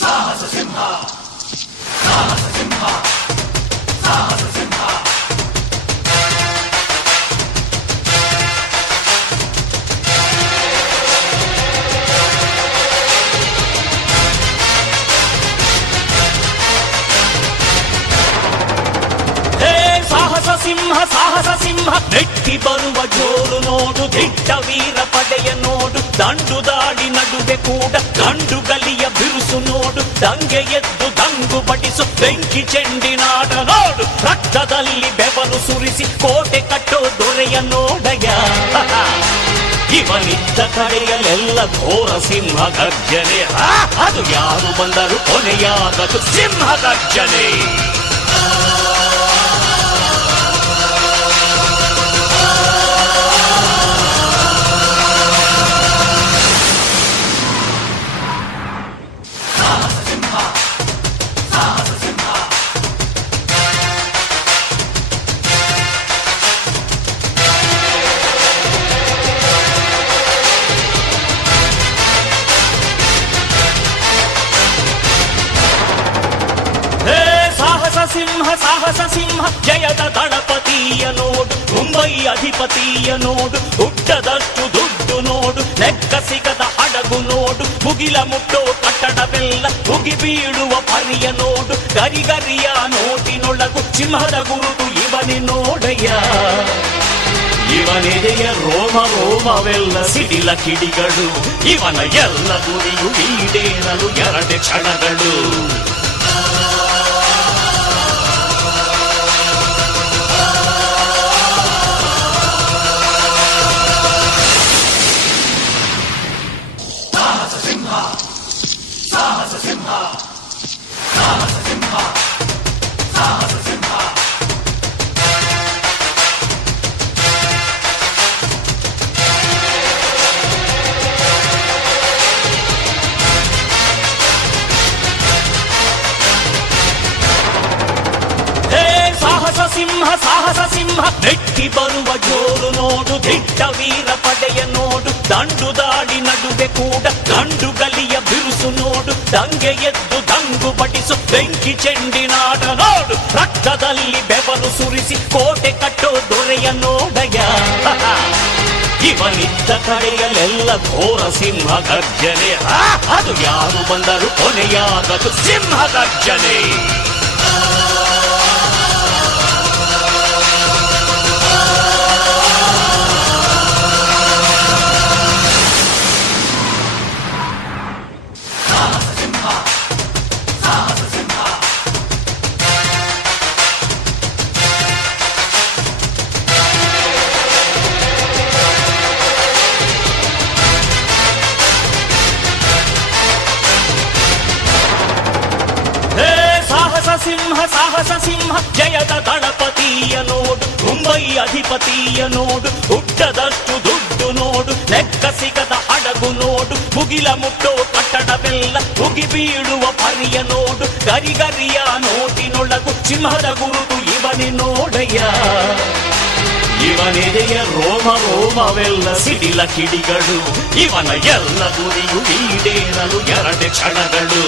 ಸಾಹಸ ಸಿಂಹ ಸಾಹಸ ಸಿಂಹ ಸಾಹಸ ಸಿಂಹ ಸಿಂಹ ಸಾಹಸ ಸಿಂಹ ನೆಟ್ಟಿ ಬರುವ ಜೋರು ನೋಡು, ದಿಟ್ಟ ವೀರ ಪಡೆಯ ನೋಡು, ದಂಡು ದಾಡಿ ನಡುವೆ ಕೂಡ ಗಂಡು ಗಲಿಯ ಬಿರುಸು ನೋಡು, ದಂಗೆ ಎದ್ದು ದಂಗು ಬಡಿಸು ಬೆಂಕಿ ಚೆಂಡಿನಾಟ ನೋಡು, ರಕ್ತದಲ್ಲಿ ಬೆವರು ಸುರಿಸಿ ಕೋಟೆ ಕಟ್ಟೋ ದೊರೆಯ ನೋಡಯ. ಇವನಿದ್ದ ಕಡೆಯಲ್ಲೆಲ್ಲ ಘೋರ ಸಿಂಹ ಗರ್ಜನೆ, ಅದು ಯಾರು ಬಂದರು ಕೊನೆಯಾಗದು ಸಿಂಹ ಗರ್ಜನೆ. ಸಿಂಹ ಸಾಹಸ ಸಿಂಹ ಜಯದ ದಳಪತಿಯ ನೋಡು, ಮುಂಬೈ ಅಧಿಪತಿಯ ನೋಡು, ಹುಟ್ಟದಷ್ಟು ದುಡ್ಡು ನೋಡು, ಲೆಕ್ಕ ಸಿಗದ ಹಡಗು ನೋಡು, ಮುಗಿಲ ಮುಟ್ಟೋ ಕಟ್ಟಡವೆಲ್ಲ ಮುಗಿ ಬೀಳುವ ಪರಿಯ ನೋಡು, ಗರಿಗರಿಯ ನೋಟಿನೊಳಗು ಸಿಂಹದ ಗುರುತು ಇವನೇ ನೋಡಯ್ಯ. ಇವನೆದೆಯ ರೋಮ ರೋಮವೆಲ್ಲ ಸಿಡಿಲ ಕಿಡಿಗಳು, ಇವನ ಎಲ್ಲ ಗುರಿಯು ಈಡೇರಲು ಎರಡೆ ಕ್ಷಣಗಳು. ಸಾಹಸ ಸಿಂಹ ಸಾಹಸ ಸಿಂಹ ಸಾಹಸ ಸಿಂಹ ಸಿಂಹ ಸಾಹಸ ಸಿಂಹ ನೆಟ್ಟಿ ಬರುವ ಜೋರು ನೋಡು, ದಿಟ್ಟ ವೀರ ಪಡೆಯ ನೋಡು, ದಂಡು ದಾಡಿ ನಡುವೆ ಕೂಡ ಗಂಡು ಗಲಿಯ ಬಿರುಸು ನೋಡು, ದಂಗೆ ಎದ್ದು ದಂಗು ಬಡಿಸು ಬೆಂಕಿ ಚೆಂಡಿನಾಟ ನೋಡು, ರಕ್ತದಲ್ಲಿ ಬೆವರು ಸುರಿಸಿ ಕೋಟೆ ಕಟ್ಟೋ ದೊರೆಯ ನೋಡಯ. ಇವನಿದ್ದ ಕಡೆಯಲ್ಲೆಲ್ಲ ಘೋರ ಸಿಂಹ ಗರ್ಜನೆ, ಅದು ಯಾರು ಬಂದರು ಕೊನೆಯಾಗದು ಸಿಂಹ ಗರ್ಜನೆ. ಸಿಂಹ ಸಾಹಸ ಸಿಂಹ ಜಯದ ದಳಪತಿಯ ನೋಡು, ಮುಂಬೈ ಅಧಿಪತಿಯ ನೋಡು, ಹುಟ್ಟದಷ್ಟು ದುಡ್ಡು ನೋಡು, ಲೆಕ್ಕ ಸಿಗದ ಹಡಗು ನೋಡು, ಮುಗಿಲ ಮುಟ್ಟೋ ಕಟ್ಟಡವೆಲ್ಲ ಮುಗಿ ಬೀಳುವ ಪರಿಯ ನೋಡು, ಗರಿಗರಿಯ ನೋಟಿನೊಳಗು ಸಿಂಹದ ಗುರುತು ಇವನೇ ನೋಡಯ್ಯ. ಇವನೆದೆಯ ರೋಮ ರೋಮವೆಲ್ಲ ಸಿಡಿಲ ಕಿಡಿಗಳು, ಇವನ ಎಲ್ಲ ಗುರಿಯು ಈಡೇರಲು ಎರಡೆ ಕ್ಷಣಗಳು.